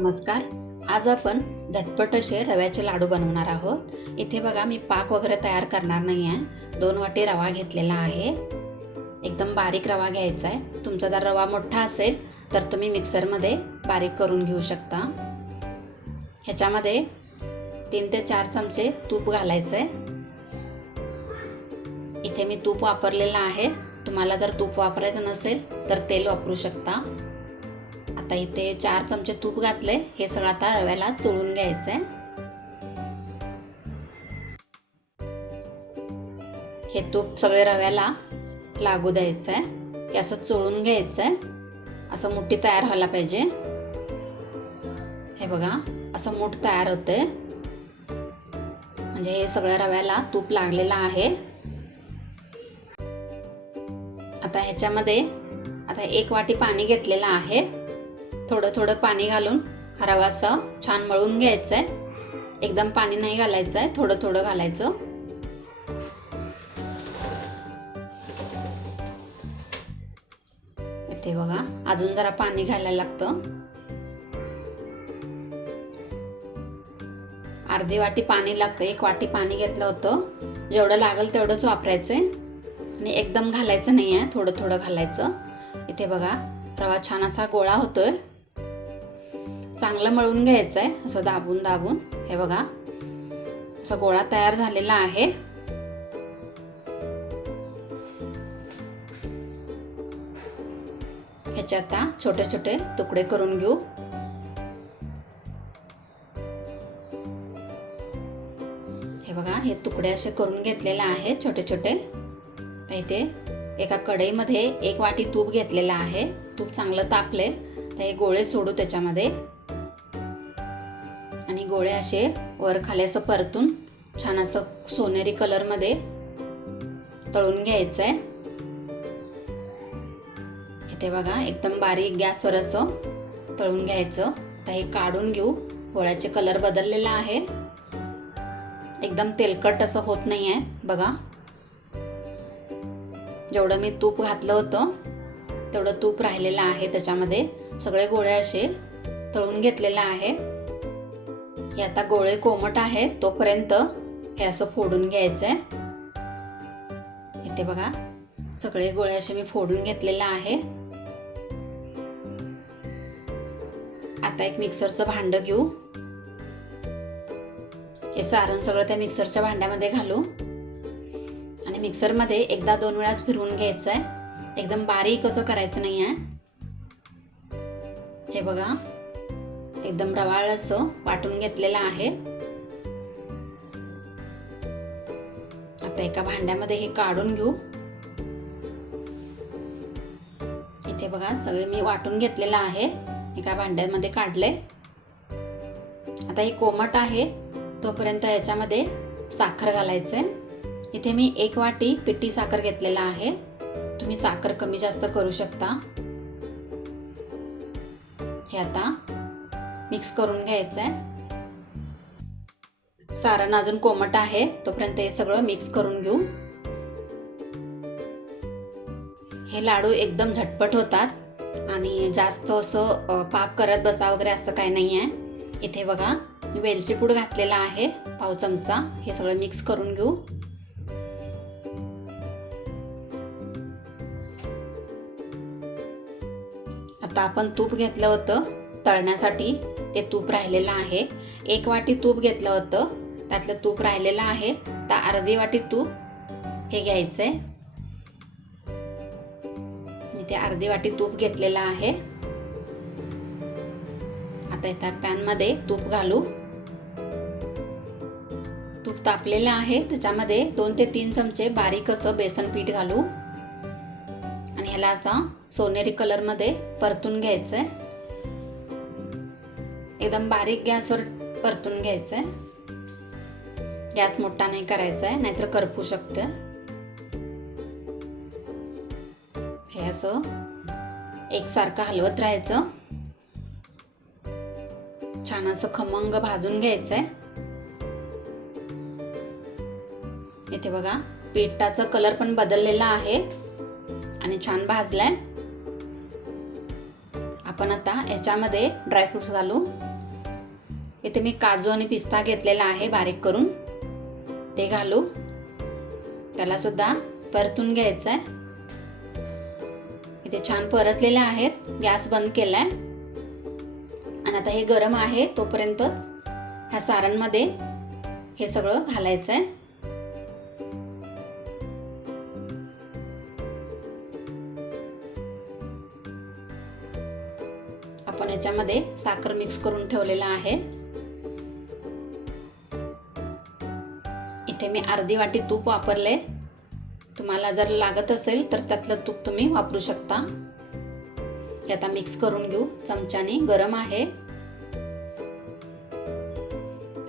नमस्कार. आज आपण झटपट असे रव्याचे लाडू बनवणार आहोत. इथे बघा मी पाक वगैरे तयार करणार नाही आहे. 2 वाटी रवा घेतलेला आहे. एकदम बारीक रवा घ्यायचा आहे. तुमचा जर रवा मोठा असेल तर तुम्ही मिक्सरमध्ये बारीक करून घेऊ शकता. ह्याच्यामध्ये 3 ते 4 चमचे तूप घालायचं आहे. इथे मी तूप वापरलेलं आहे. तुम्हाला जर तूप वापरायचं नसेल तर तेल वापरू शकता. आता इथे 4 चमचे तूप घातले. हे सगळं आता रव्याला चोळून घ्यायचंय. हे तूप सगळे रव्याला लागू द्यायचंय. हे असं चोळून घ्यायचंय. असं मुठी तयार व्हायला पाहिजे. हे बघा असं मूठ तयार होते. म्हणजे हे सगळ्या रव्याला तूप लागलेलं आहे. आता ह्याच्यामध्ये 1 वाटी पाणी घेतलेलं आहे. थोडं थोडं पाणी घालून हा रवा असा छान मळून घ्यायचा आहे. एकदम पाणी नाही घालायचं आहे, थोडं थोडं घालायचं. इथे बघा अजून जरा पाणी घालायला लागतं. अर्धी वाटी पाणी लागतं. 1 वाटी पाणी घेतलं होतं. जेवढं लागेल तेवढंच वापरायचंय आणि एकदम घालायचं नाही आहे, थोडं थोडं घालायचं. इथे बघा रवा छान असा गोळा होतोय. चांगलं मळून घ्यायचं आहे असं दाबून दाबून. हे बघा असा गोळा तयार झालेला आहे. ह्याचे आता छोटे छोटे तुकडे करून घेऊ. हे बघा हे तुकडे असे करून घेतलेले आहेत छोटे छोटे. तर इथे एका कढईमध्ये 1 वाटी तूप घेतलेला आहे. तूप चांगलं तापले तर हे गोळे सोडू त्याच्यामध्ये आणि गोळे असे वर खाली असं परतून छान असं सोनेरी कलर मध्ये तळून घ्यायचंय. इथे बघा एकदम बारीक गॅसवर असं तळून घ्यायचं. तर हे काढून घेऊ. गोळ्याचे कलर बदललेला आहे. एकदम तेलकट असं होत नाही आहे. बघा जेवढं मी तूप घातलं होतं तेवढं तूप राहिलेलं आहे. त्याच्यामध्ये सगळे गोळे असे तळून घेतलेले आहे. हे आता गोळे कोमट आहेत तोपर्यंत हे असं फोडून घ्यायचंय. इथे बघा सगळे गोळे असे मी फोडून घेतलेले आहे. आता एक मिक्सरचं भांड घेऊ. हे सारण सगळं त्या मिक्सरच्या भांड्यामध्ये घालू आणि मिक्सरमध्ये एकदा 2 वेळाच फिरवून घ्यायचंय. एकदम बारीक असं करायचं नाही आहे. हे बघा एकदम रवाळ असं वाटून घेतलेलं आहे. आता एका भांड्यामध्ये हे काढून घेऊ. इथे बघा सगळे मी वाटून घेतलेलं आहे. एका भांड्यामध्ये काढले. आता हे कोमट आहे तोपर्यंत याच्यामध्ये साखर घालायचंय. इथे मी 1 वाटी पिठी साखर घेतलेला आहे. तुम्ही साखर कमी जास्त करू शकता. हे आता मिक्स करून घ्यायचंय. सारण अजून कोमट आहे तोपर्यंत हे सगळं मिक्स करून घेऊ. हे लाडू एकदम झटपट होतात आणि जास्त असं पाक करत बसा वगैरे असं काही नाही आहे. इथे बघा मी वेलची पूड घातलेला आहे 1 चमचा. हे सगळं मिक्स करून घेऊ. आता आपण तूप घेतलं होतं तळण्यासाठी, ते तूप राहिलेलं आहे. 1 वाटी तूप घेतलं होतं त्यातलं तूप राहिलेलं आहे. तर अर्धी वाटी तूप हे घ्यायचंय. मी ते अर्धी वाटी तूप घेतलेलं आहे. आता एका पॅन मध्ये तूप घालू. तूप तापलेलं आहे. त्याच्यामध्ये 2 ते 3 चमचे बारीक असं बेसन पीठ घालू आणि ह्याला असा सोनेरी कलर मध्ये परतून घ्यायचंय. एकदम बारीक गॅसवर परतून घ्यायचंय. गॅस मोठा नाही करायचा आहे नाहीतर करपू शकतं. हे असं एकसारखं हलवत राहायचं. छान असं खमंग भाजून घ्यायचंय. इथे बघा पिठाचा कलर पण बदललेला आहे आणि छान भाजलाय. आपण आता याच्यामध्ये ड्रायफ्रुट्स घालू. इथे मी काजू आणि पिस्ता घेतलेला आहे बारीक करून, ते घालू. त्याला सुद्धा परतून घ्यायचं आहे. इथे छान परतलेले आहेत. गॅस बंद केलाय आणि आता हे गरम आहे तोपर्यंतच ह्या सारणमध्ये हे सगळं घालायचं आहे. आपण याच्यामध्ये साखर मिक्स करून ठेवलेला आहे. इथे मी अर्धी वाटी तूप वापरले. तुम्हाला जर लागत असेल तर त्यातलं तूप तुम्ही वापरू शकता. हे आता मिक्स करून घेऊ चमच्याने. गरम आहे.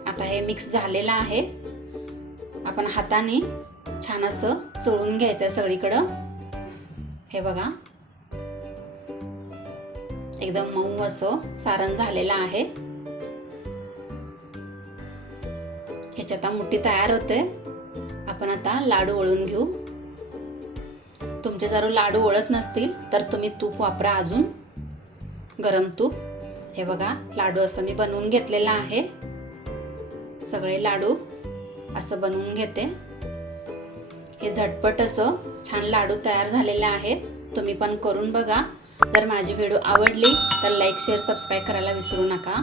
आता हे मिक्स झालेलं आहे. आपण हाताने छान असं चोळून घ्यायचं सगळीकडं. हे बघा, एकदम मऊ असं सारण झालेलं आहे. ह्याच्यात आता मुठी तयार होते. आपण आता लाडू वळून घेऊ. तुमचे जर लाडू वळत नसतील तर तुम्ही तूप वापरा, अजून गरम तूप. हे बघा, लाडू असं मी बनवून घेतलेला आहे. सगळे लाडू असं बनवून घेते. हे झटपट असं छान लाडू तयार झालेले आहेत. तुम्ही पण करून बघा. जर माझी व्हिडिओ आवडली तर लाईक, शेअर, सबस्क्राईब करायला विसरू नका.